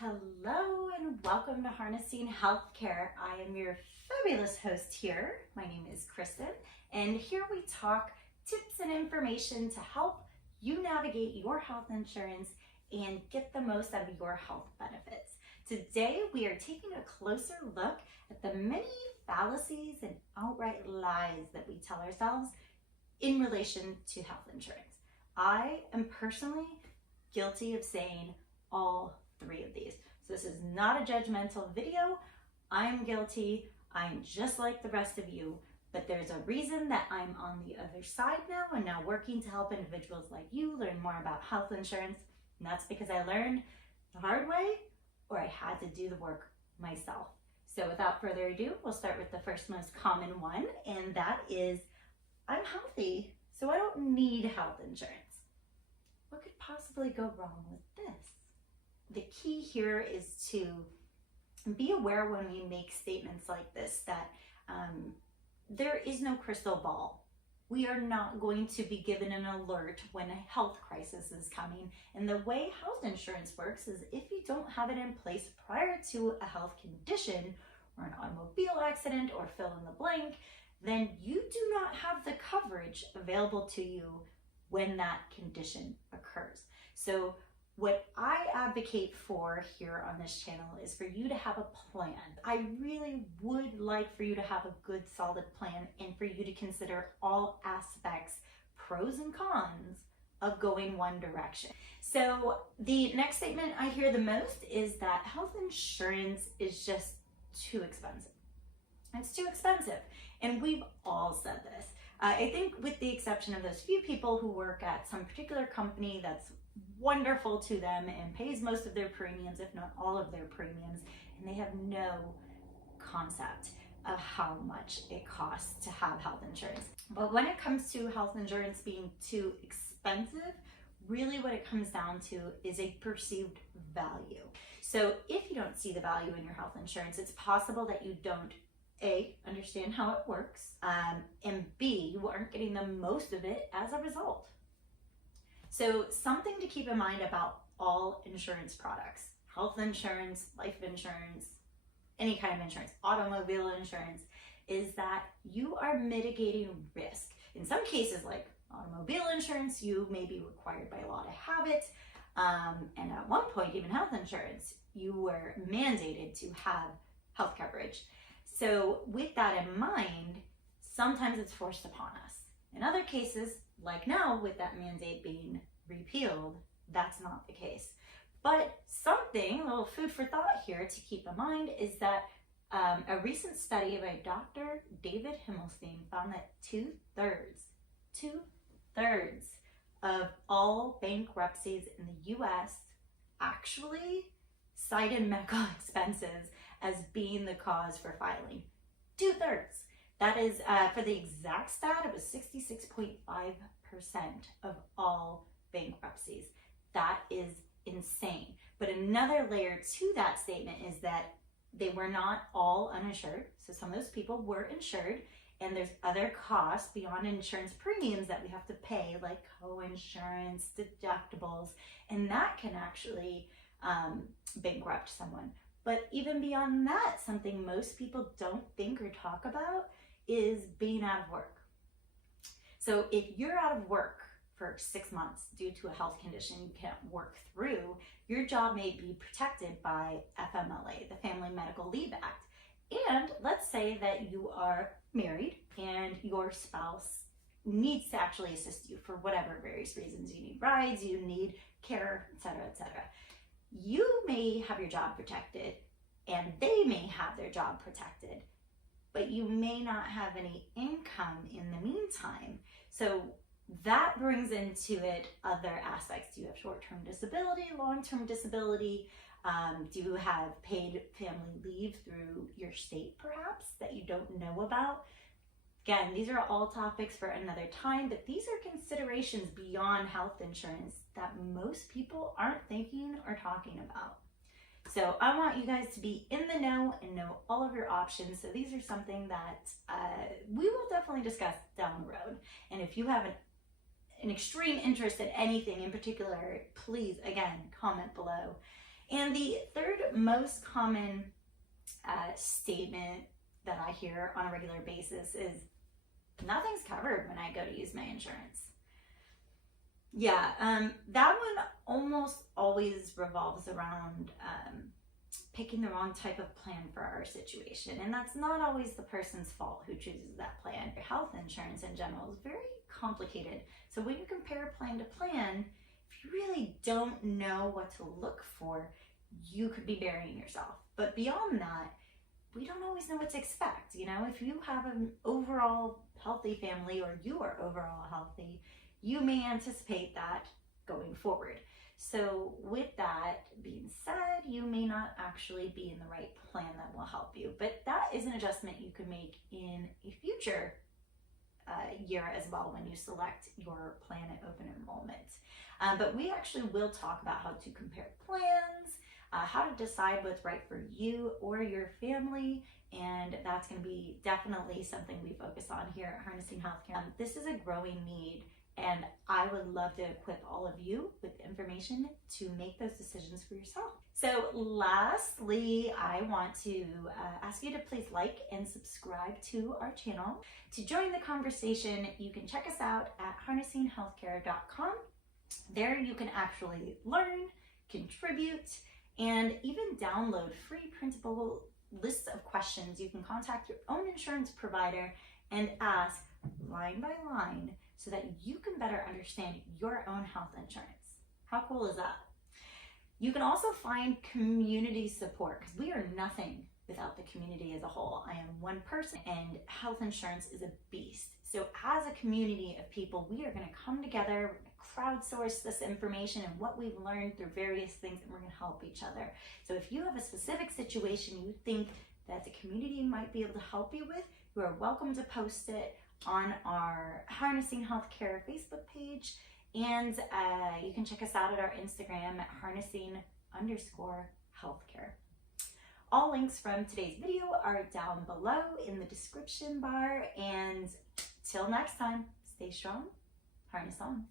Hello and welcome to Harnessing Healthcare. I am your fabulous host here. My name is Kristen, and here we talk tips and information to help you navigate your health insurance and get the most out of your health benefits. Today we are taking a closer look at the many fallacies and outright lies that we tell ourselves in relation to health insurance. I am personally guilty of saying all three of these. So this is not a judgmental video. I'm guilty. I'm just like the rest of you, but there's a reason that I'm on the other side now and now working to help individuals like you learn more about health insurance. And that's because I learned the hard way or I had to do the work myself. So without further ado, we'll start with the first most common one, and that is I'm healthy, so I don't need health insurance. What could possibly go wrong with this? The key here is to be aware when we make statements like this that there is no crystal ball. We are not going to be given an alert when a health crisis is coming. And the way health insurance works is if you don't have it in place prior to a health condition or an automobile accident or fill in the blank, then you do not have the coverage available to you when that condition occurs. So what I advocate for here on this channel is for you to have a plan. I really would like for you to have a good solid plan and for you to consider all aspects, pros and cons of going one direction. So the next statement I hear the most is that health insurance is just too expensive. It's too expensive. And we've all said this. I think with the exception of those few people who work at some particular company that's wonderful to them and pays most of their premiums, if not all of their premiums, and they have no concept of how much it costs to have health insurance. But when it comes to health insurance being too expensive, really what it comes down to is a perceived value. So if you don't see the value in your health insurance, it's possible that you don't A, understand how it works, and B, you aren't getting the most of it as a result. So something to keep in mind about all insurance products, health insurance, life insurance, any kind of insurance, automobile insurance, is that you are mitigating risk. In some cases, like automobile insurance, you may be required by law to have it. And at one point, even health insurance, you were mandated to have health coverage. So with that in mind, sometimes it's forced upon us. In other cases, like now with that mandate being repealed, that's not the case. But something, a little food for thought here to keep in mind is that a recent study by Dr. David Himmelstein found that two-thirds of all bankruptcies in the US actually cited medical expenses as being the cause for filing. Two-thirds. That is, for the exact stat, it was 66.5% of all bankruptcies. That is insane. But another layer to that statement is that they were not all uninsured. So some of those people were insured, and there's other costs beyond insurance premiums that we have to pay, like co-insurance, deductibles, and that can actually bankrupt someone. But even beyond that, something most people don't think or talk about is being out of work. So if you're out of work for 6 months due to a health condition you can't work through, your job may be protected by FMLA, the Family Medical Leave Act. And let's say that you are married and your spouse needs to actually assist you for whatever various reasons. You need rides, you need care, etc., etc. You may have your job protected and they may have their job protected, but you may not have any income in the meantime. So that brings into it other aspects. Do you have short-term disability, long-term disability? Do you have paid family leave through your state perhaps that you don't know about? Again, these are all topics for another time, but these are considerations beyond health insurance that most people aren't thinking or talking about. So I want you guys to be in the know and know all of your options. So these are something that we will definitely discuss down the road. And if you have an extreme interest in anything in particular, please, again, comment below. And the third most common statement that I hear on a regular basis is, nothing's covered when I go to use my insurance. Yeah, that one almost always revolves around picking the wrong type of plan for our situation. And that's not always the person's fault who chooses that plan. Your health insurance in general is very complicated. So when you compare plan to plan, if you really don't know what to look for, you could be burying yourself. But beyond that, we don't always know what to expect. You know, if you have an overall healthy family or you are overall healthy, you may anticipate that going forward. So with that being said, you may not actually be in the right plan that will help you, but that is an adjustment you can make in a future year as well when you select your plan at Open Enrollment. But we actually will talk about how to compare plans, how to decide what's right for you or your family, and that's going to be definitely something we focus on here at Harnessing Healthcare. This is a growing need, and I would love to equip all of you with information to make those decisions for yourself. So lastly, I want to ask you to please like and subscribe to our channel. To join the conversation, you can check us out at harnessinghealthcare.com. There you can actually learn, contribute, and even download free printable lists of questions you can contact your own insurance provider and ask line by line so that you can better understand your own health insurance. How cool is that? You can also find community support, because we are nothing without the community as a whole. I am one person, and health insurance is a beast. So as a community of people, we are going to come together, we're going to crowdsource this information and what we've learned through various things, and we're going to help each other. So if you have a specific situation you think that the community might be able to help you with, you are welcome to post it on our Harnessing Healthcare Facebook page, and you can check us out at our Instagram at harnessing_healthcare. All links from today's video are down below in the description bar, and till next time, stay strong, harness on.